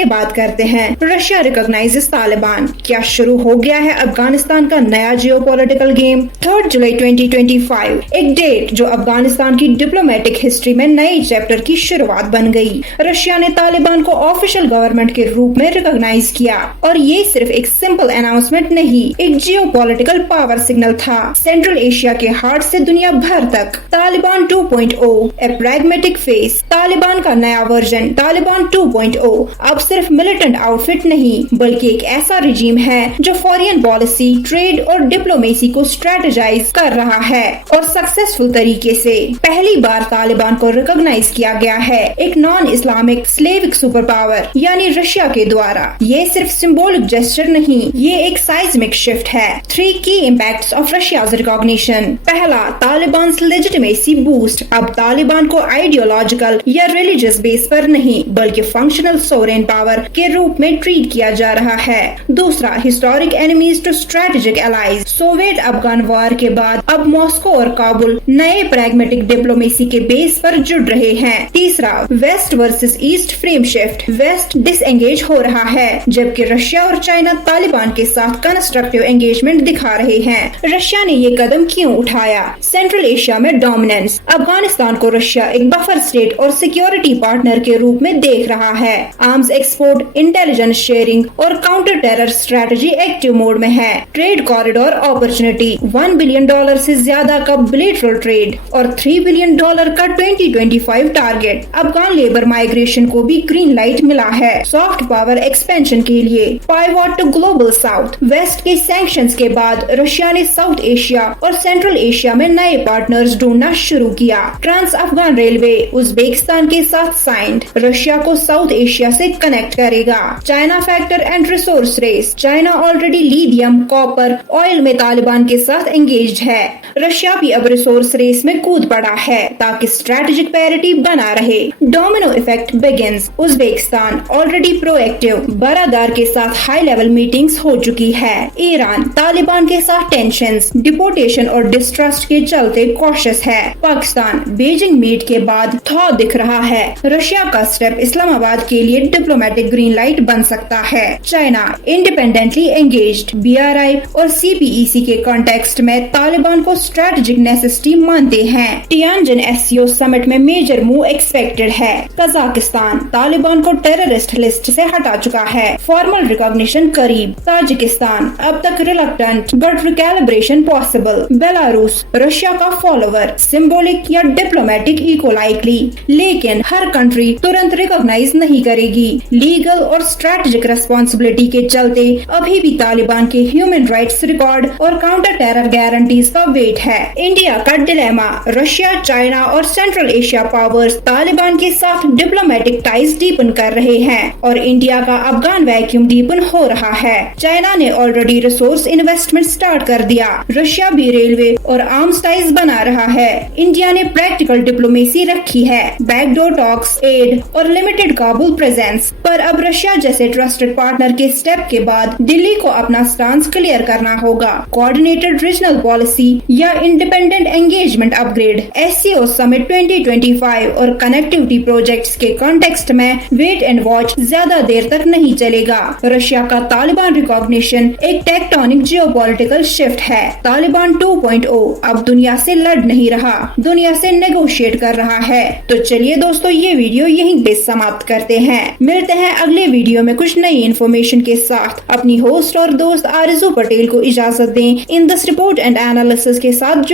चलिए बात करते हैं रशिया रिकॉग्नाइजेस तालिबान। क्या शुरू हो गया है अफगानिस्तान का नया जियोपॉलिटिकल गेम। 3 जुलाई 2025 एक डेट जो अफगानिस्तान की डिप्लोमेटिक हिस्ट्री में नई चैप्टर की शुरुआत बन गई। रशिया ने तालिबान को ऑफिशियल गवर्नमेंट के रूप में रिकॉग्नाइज किया और ये सिर्फ एक सिंपल अनाउंसमेंट नहीं, एक जियोपॉलिटिकल पावर सिग्नल था। सेंट्रल एशिया के हार्ट से दुनिया भर तक तालिबान 2.0 ए प्रैग्मेटिक फेस। तालिबान का नया वर्जन तालिबान 2.0 अब सिर्फ मिलिटेंट आउटफिट नहीं बल्कि एक ऐसा रिजीम है जो फॉरेन पॉलिसी, ट्रेड और डिप्लोमेसी को स्ट्रेटेजाइज कर रहा है और सक्सेसफुल तरीके से। पहली बार तालिबान को रिकॉग्नाइज किया गया है एक non Islamic Slavic super power यानी रशिया के द्वारा। ये सिर्फ सिंबॉलिक जेस्चर नहीं, ये एक साइज्मिक शिफ्ट है। 3 की इम्पैक्ट्स ऑफ रशियाज रिकॉग्निशन। पहला, तालिबान लेजिटिमेसी बूस्ट। अब तालिबान को आइडियोलॉजिकल या रिलीजियस बेस पर नहीं बल्कि फंक्शनल सोवरेन पावर के रूप में ट्रीट किया जा रहा है। दूसरा, historic enemies to strategic allies. Soviet Afghan war के बाद अब मॉस्को और काबुल नए प्रैग्मेटिक डिप्लोमेसी के बेस पर जुड़ रहे हैं। तीसरा, west versus east frame shift. West disengage हो रहा है जबकि रशिया और चाइना तालिबान के साथ कंस्ट्रक्टिव एंगेजमेंट दिखा रहे हैं। रशिया ने ये कदम क्यों उठाया? सेंट्रल एशिया में डोमिनेंस। अफगानिस्तान को रशिया एक बफर स्टेट और सिक्योरिटी पार्टनर के रूप में देख रहा है। आर्म्स एक्सपोर्ट, इंटेलिजेंस शेयरिंग और counter terror strategy active mode में है। ट्रेड कॉरिडोर अपॉर्चुनिटी, $1 बिलियन से ज्यादा का बिलेटरल ट्रेड और $3 बिलियन का 2025 टारगेट। अफगान लेबर माइग्रेशन को भी ग्रीन लाइट मिला है सॉफ्ट पावर एक्सपेंशन के लिए। Pivot to Global South. West के सैंक्शंस के बाद रशिया ने साउथ एशिया और सेंट्रल एशिया में नए पार्टनर्स ढूंढना शुरू किया। ट्रांस अफगान रेलवे उज्बेकिस्तान के साथ साइंड, रशिया को साउथ एशिया से कनेक्ट करेगा। China factor and resource race. China already lithium, copper, oil में तालिबान के साथ एंगेज्ड है। रशिया भी अब रिसोर्स रेस में कूद पड़ा है ताकि स्ट्रेटेजिक पैरिटी बना रहे। Domino effect begins. Uzbekistan already proactive, Baradar के साथ हाई लेवल मीटिंग्स हो चुकी है। ईरान तालिबान के साथ टेंशंस, डिपोटेशन और डिस्ट्रस्ट के चलते कॉशियस है। पाकिस्तान बीजिंग मीट के बाद थॉ दिख रहा है। रशिया का स्टेप इस्लामाबाद के लिए डिप्लोमेटिक ग्रीन लाइट बन सकता है। चाइना इंडिपेंडेंटली एंगेज्ड, BRI और CPEC के कॉन्टेक्स्ट में तालिबान को स्ट्रेटेजिक नेसेसिटी मानते हैं। टियानजिन SCO समिट में मेजर मूव एक्सपेक्टेड है। कजाकिस्तान तालिबान को टेररिस्ट लिस्ट से हटा चुका है। फॉर्मल रिकॉग्निशन करीब। ताजिकिस्तान अब तक reluctant but recalibration possible. Belarus Russia का फॉलोवर, सिंबॉलिक या डिप्लोमेटिक इक्वलाइकली, लेकिन हर कंट्री तुरंत रिकॉग्नाइज नहीं करेगी। लीगल और स्ट्रेटेजिक रेस्पॉन्सिबिलिटी के चलते अभी भी तालिबान के ह्यूमन राइट्स रिकॉर्ड और काउंटर टेरर गारंटीज का वेट है। इंडिया का डिलेमा। रशिया, चाइना और सेंट्रल एशिया पावर्स तालिबान के साथ डिप्लोमेटिक टाइज डीपन कर रहे हैं और इंडिया का अफगान वैक्यूम डीपन हो रहा है। चाइना ने ऑलरेडी रिसोर्स इन्वेस्टमेंट स्टार्ट कर दिया। रशिया भी रेलवे और आर्म्स टाइज बना रहा है। इंडिया ने प्रैक्टिकल डिप्लोमेसी रखी है, बैकडोर टॉक्स, एड और लिमिटेड काबुल प्रेजेंस। पर अब रशिया जैसे ट्रस्टेड पार्टनर के स्टेप के बाद दिल्ली को अपना स्टांस क्लियर करना होगा। कोऑर्डिनेटेड रीजनल पॉलिसी या independent engagement upgrade. SCO summit 2025 और कनेक्टिविटी प्रोजेक्ट्स के कॉन्टेक्स्ट में वेट एंड वॉच ज्यादा देर तक नहीं चलेगा। रशिया का तालिबान रिकॉग्निशन एक टेक्टोनिक जियोपॉलिटिकल शिफ्ट है। तालिबान 2.0 अब दुनिया से लड़ नहीं रहा, दुनिया से नेगोशिएट कर रहा है। तो चलिए दोस्तों, ये वीडियो यहीं पे समाप्त करते हैं। मिलते हैं अगले वीडियो में कुछ नई इन्फॉर्मेशन के साथ। अपनी होस्ट और दोस्त आरजू पटेल को इजाजत दें in this report and analysis के साथ।